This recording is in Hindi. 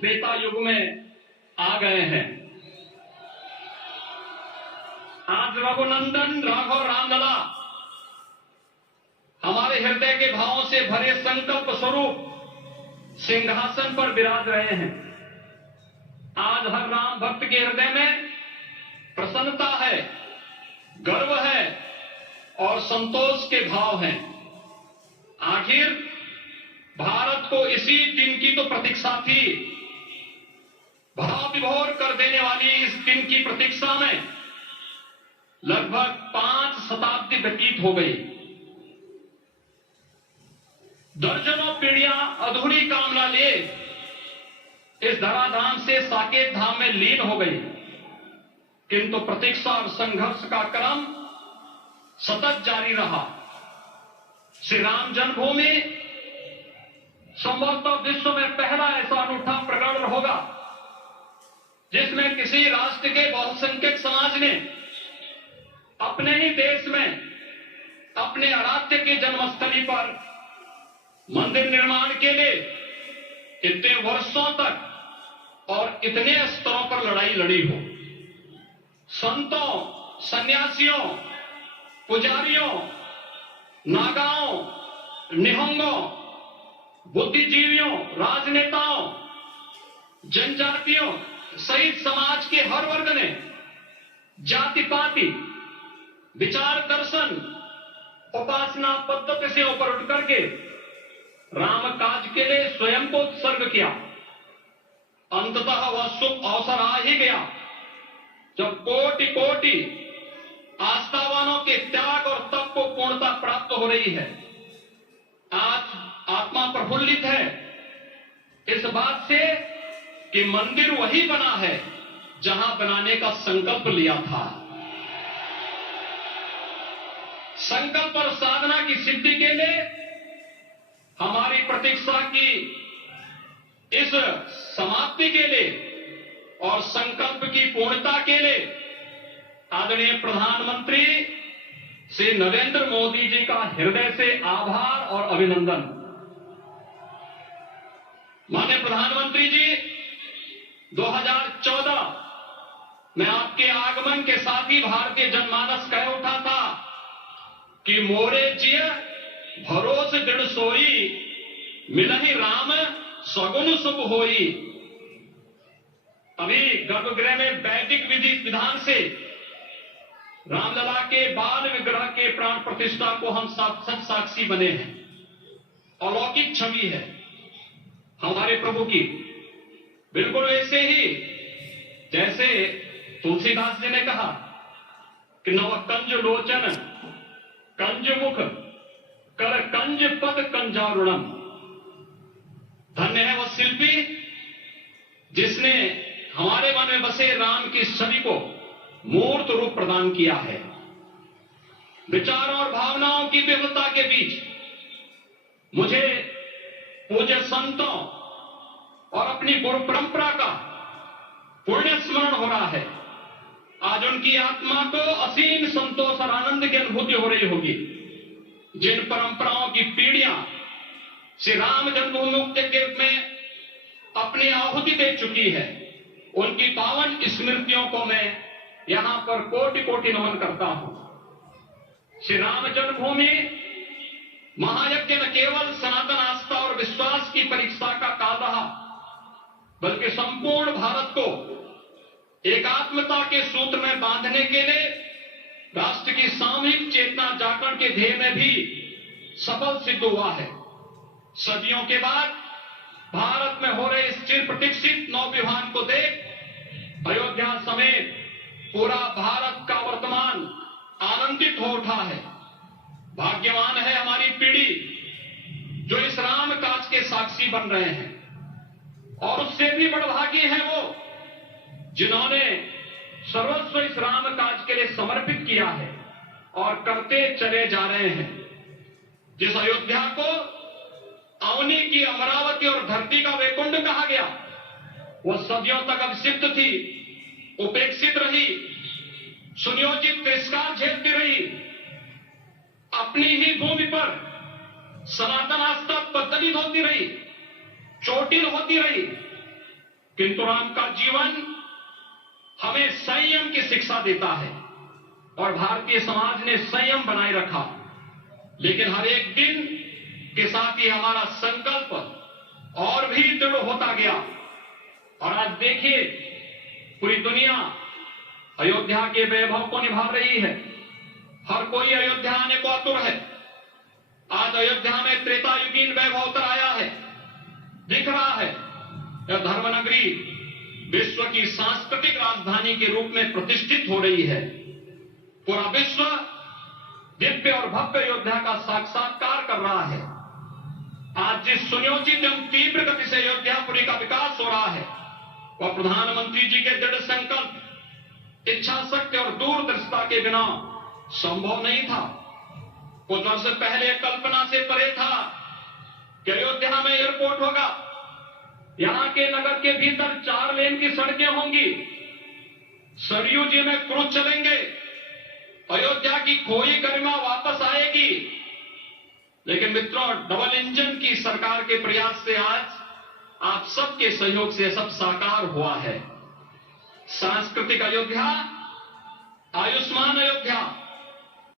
त्रेता युग में आ गए हैं। आज रघुनंदन राघव रामलला हमारे हृदय के भावों से भरे संकल्प स्वरूप सिंहासन पर विराज रहे हैं। आज हर राम भक्त के हृदय में प्रसन्नता है, गर्व है और संतोष के भाव हैं। आखिर भारत को इसी दिन की तो प्रतीक्षा थी। भाव विभोर कर देने वाली इस दिन की प्रतीक्षा में लगभग 5 शताब्दी व्यतीत हो गई। दर्जनों पीढ़ियां अधूरी कामना लिए इस धराधाम से साकेत धाम में लीन हो गई, किंतु प्रतीक्षा और संघर्ष का क्रम सतत जारी रहा। श्री राम जन्मभूमि संभवतः विश्व में पहला ऐसा अनूठा प्रकरण होगा जिसमें किसी राष्ट्र के बहुसंख्यक समाज ने अपने ही देश में अपने आराध्य के जन्मस्थली पर मंदिर निर्माण के लिए इतने वर्षों तक और इतने स्तरों पर लड़ाई लड़ी हो। संतों, सन्यासियों, पुजारियों, नागाओं, निहंगों, बुद्धिजीवियों, राजनेताओं, जनजातियों सहित समाज के हर वर्ग ने जाति पाति, विचार दर्शन, उपासना पद्धति से ऊपर उठ करके राम काज के लिए स्वयं को उत्सर्ग किया। अंततः वह शुभ अवसर आ ही गया जब कोटि कोटि आस्थावानों के त्याग और तप को पूर्णता प्राप्त हो रही है। आज आत्मा प्रफुल्लित है इस बात से कि मंदिर वही बना है जहां बनाने का संकल्प लिया था। संकल्प और साधना की सिद्धि के लिए हमारी प्रतीक्षा की इस समाप्ति के लिए और संकल्प की पूर्णता के लिए आदरणीय प्रधानमंत्री श्री नरेंद्र मोदी जी का हृदय से आभार और अभिनंदन। माननीय प्रधानमंत्री जी, 2014 में आपके आगमन के साथ ही भारतीय जनमानस कह उठा था कि मोरे जिय भरोस दृढ़ सोई, मिलहि राम सगुन शुभ होई। अभी गर्भगृह में वैदिक विधि विधान से रामलला के बाल विग्रह के प्राण प्रतिष्ठा को हम सत साक्षी बने हैं। अलौकिक छवि है हमारे प्रभु की, बिल्कुल वैसे ही जैसे तुलसीदास जी ने कहा कि नव कंज लोचन कंज मुख कर कंज पद कंजारुणम। धन्य है वह शिल्पी जिसने हमारे मन में बसे राम की छवि को मूर्त रूप प्रदान किया है। विचारों और भावनाओं की विविधता के बीच मुझे पूज्य संतों और अपनी गुरु परंपरा का पुण्य स्मरण हो रहा है। आज उनकी आत्मा को असीम संतोष और आनंद की अनुभूति हो रही होगी। जिन परंपराओं की पीढ़ियां श्री राम जन्मभूमि के रूप में अपनी आहुति दे चुकी है, उनकी पावन स्मृतियों को मैं यहां पर कोटि कोटि नमन करता हूं। श्री राम जन्मभूमि महायज्ञ न केवल सनातन आस्था और विश्वास की परीक्षा का काल रहा, बल्कि संपूर्ण भारत को एकात्मता के सूत्र में बांधने के लिए राष्ट्र की सामूहिक चेतना जागरण के ध्येय में भी सफल सिद्ध हुआ है। सदियों के बाद भारत में हो रहे इस चिर प्रतीक्षित नवविवाह को देख अयोध्या समेत पूरा भारत का वर्तमान आनंदित हो उठा है। भाग्यवान है हमारी पीढ़ी जो इस राम काज के साक्षी बन रहे हैं, और उससे भी बड़भागी है वो जिन्होंने सर्वस्व इस राम काज के लिए समर्पित किया है और करते चले जा रहे हैं। जिस अयोध्या को अवनी की अमरावती और धरती का वैकुंठ कहा गया, वो सदियों तक अभिषिक्त थी, उपेक्षित रही, सुनियोजित तिरस्कार झेलती रही। अपनी ही भूमि पर सनातन आस्था पद्धति होती रही, चोटिल होती रही, किंतु राम का जीवन हमें संयम की शिक्षा देता है और भारतीय समाज ने संयम बनाए रखा। लेकिन हर एक दिन के साथ ही हमारा संकल्प और भी दृढ़ होता गया। और आज देखिए, पूरी दुनिया अयोध्या के वैभव को निभा रही है। हर कोई अयोध्या आने को आतुर है। आज अयोध्या में त्रेतायुगीन वैभव उतर आया है, दिख रहा है। यह धर्मनगरी विश्व की सांस्कृतिक राजधानी के रूप में प्रतिष्ठित हो रही है। पूरा विश्व दिव्य और भव्य अयोध्या का साक्षात्कार कर रहा है। आज जिस सुनियोजित एवं तीव्र गति से अयोध्यापुरी का विकास हो रहा है, वह प्रधानमंत्री जी के दृढ़ संकल्प, इच्छा शक्ति और दूरदर्शिता के बिना संभव नहीं था। कुछ वर्ष पहले कल्पना से परे था कि अयोध्या में एयरपोर्ट होगा, यहां के नगर के भीतर 4 लेन की सड़कें होंगी, सरयू जी में क्रूज चलेंगे, अयोध्या की खोई गरिमा वापस आएगी। लेकिन मित्रों, डबल इंजन की सरकार के प्रयास से आज आप सबके सहयोग से सब साकार हुआ है। सांस्कृतिक अयोध्या, आयुष्मान अयोध्या,